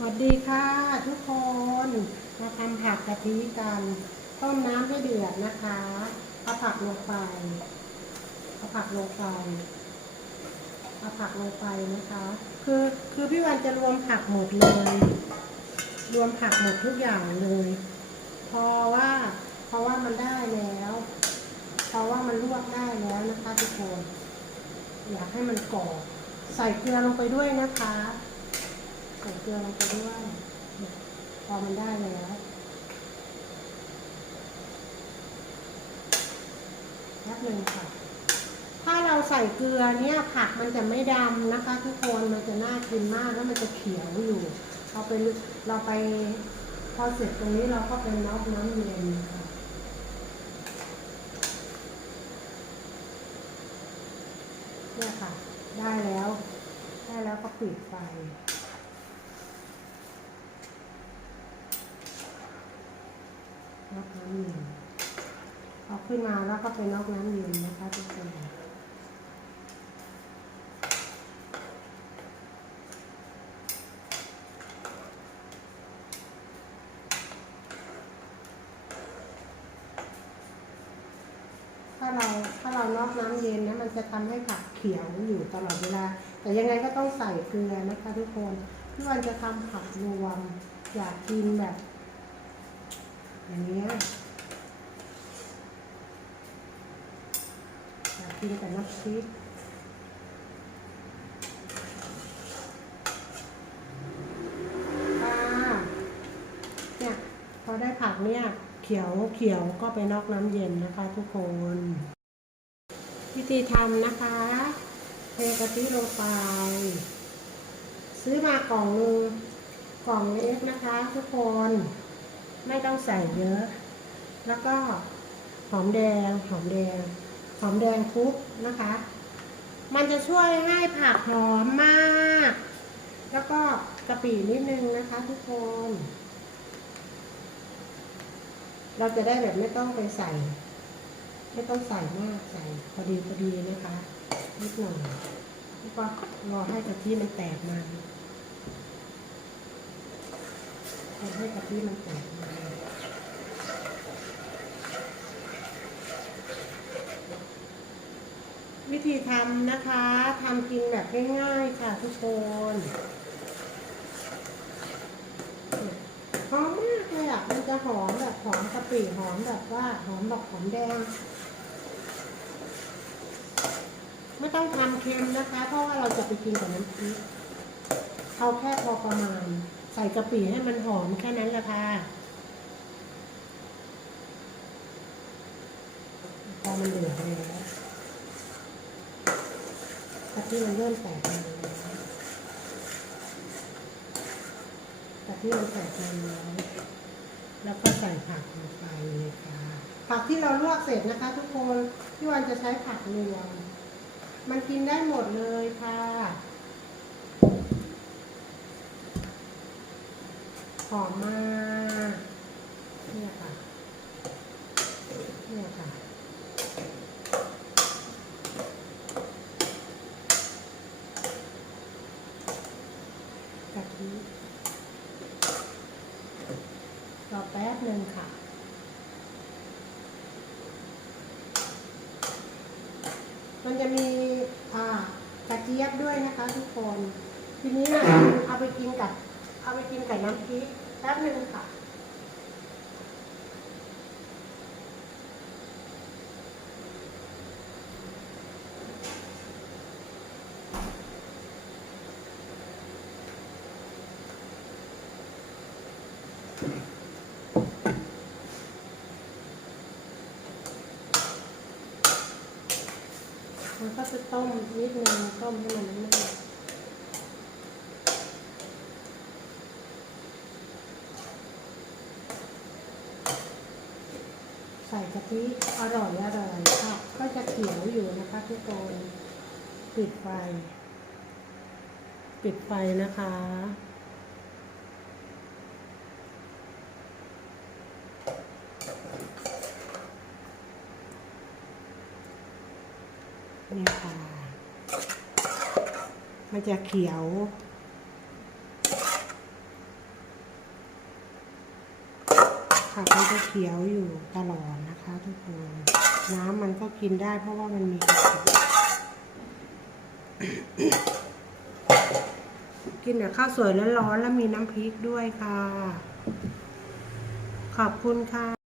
สวัสดีค่ะทุกคนมาทำผักกะทิกัน ต้มน้ำให้เดือดนะคะเอาผักลงไปเอาผักลงไปเอาผักลงไปนะคะ คือคือพี่วันจะรวมผักหมดเลย รวมผักหมดทุกอย่างเลย เพราะว่า เพราะว่ามันได้แล้ว เพราะว่ามันลวกได้แล้วนะคะทุกคน อยากให้มันกรอบใส่เกลือลงไปด้วยนะคะ ส่เกลือลงไปด้วย พอมันได้แล้วแป๊บหนึ่งค่ะ ถ้าเราใส่เกลือเนี่ยผักมันจะไม่ดำนะคะ ทุกคนมันจะน่ากินมากแล้วมันจะเขียวอยู่เราไปเราไปพอเสร็จตรงนี้เราก็เป็นน็อกน้ำเย็นค่ะเนี่ยค่ะ ได้แล้ว ได้แล้วก็ปิดไฟ นอกน้ำเย็นเอาขึ้นมาแล้วก็เป็นนอกน้ำเย็นนะคะทุกคนถ้าเราถ้าเรานอกน้ำเย็นนะมันจะทำให้ผักเขียวอยู่ตลอดเวลา แต่ยังไงก็ต้องใส่เกลือนะคะทุกคนพี่วันจะทำผักรวมอยากกินแบบ อย่างเงี้ยอยากกินแต่น้ำพริกค่ะเนี่ยพอได้ผักเนี่ย เขียวเขียวก็ไปนอกน้ำเย็นนะคะทุกคน วิธีทำนะคะเทกะทิลงไป ซื้อมากล่องนึงกล่องเล็กนะคะทุกคน ไม่ต้องใส่เยอะ แล้วก็หอมแดงหอมแดง หอมแดงคลุกนะคะ มันจะช่วยให้ผักหอมมาก แล้วก็กะปินิดนึงนะคะทุกคน เราจะได้แบบไม่ต้องไปใส่ ไม่ต้องใส่มากใส่พอดีพอดีนะคะนิดหน่อยแล้วก็รอให้กะทิมันแตกมัน รอให้กะทิมันแตกมันวิธีทำนะคะทำกินแบบง่ายๆค่ะทุกคนหอมมากเลยอะ มันจะหอมแบบหอมกะปิหอมแบบว่าหอมแบบหอมแดง ไม่ต้องทำเค็มนะคะ เพราะว่าเราจะไปกินกับน้ำพริกเอาแค่พอประมาณ ส่กะปิให้มันหอมแค่นั้นแหละค่ะพอมันเดือดแล้วกะทิมันเริ่มแตกมันแล้วกะทิมันแตกมันแล้วแล้วก็ใส่ผักลงไปเลยค่ะผักที่เราลวกเสร็จนะคะ ทุกคนพี่วันจะใช้ผักรวมมันกินได้หมดเลยค่ะ หอมมากเนี่ยค่ะเนี่ยค่ะกะทิรอแป๊บหนึ่งค่ะมันจะมีอ่ากระเจี๊ยบด้วยนะคะทุกคน ทีนี้นะเอาไปกินกับ เอาไปกินกับน้ำพริกแป๊บหนึ่งค่ะมันก็จะต้มนิดนึงต้มให้มันนั่น ใส่กะทิอร่อยอร่อยค่ะก็จะเขียวอยู่นะคะทุกคนปิดไฟ ปิดไฟนะคะ นี่ค่ะ มันจะเขียว ผักมันจะเขียวอยู่ตลอดนะคะทุกคน น้ำมันก็กินได้เพราะว่ามันมีกะทิกินกับข้าวสวยร้อนๆแล้วมีน้ำพริกด้วยค่ะ ขอบคุณค่ะ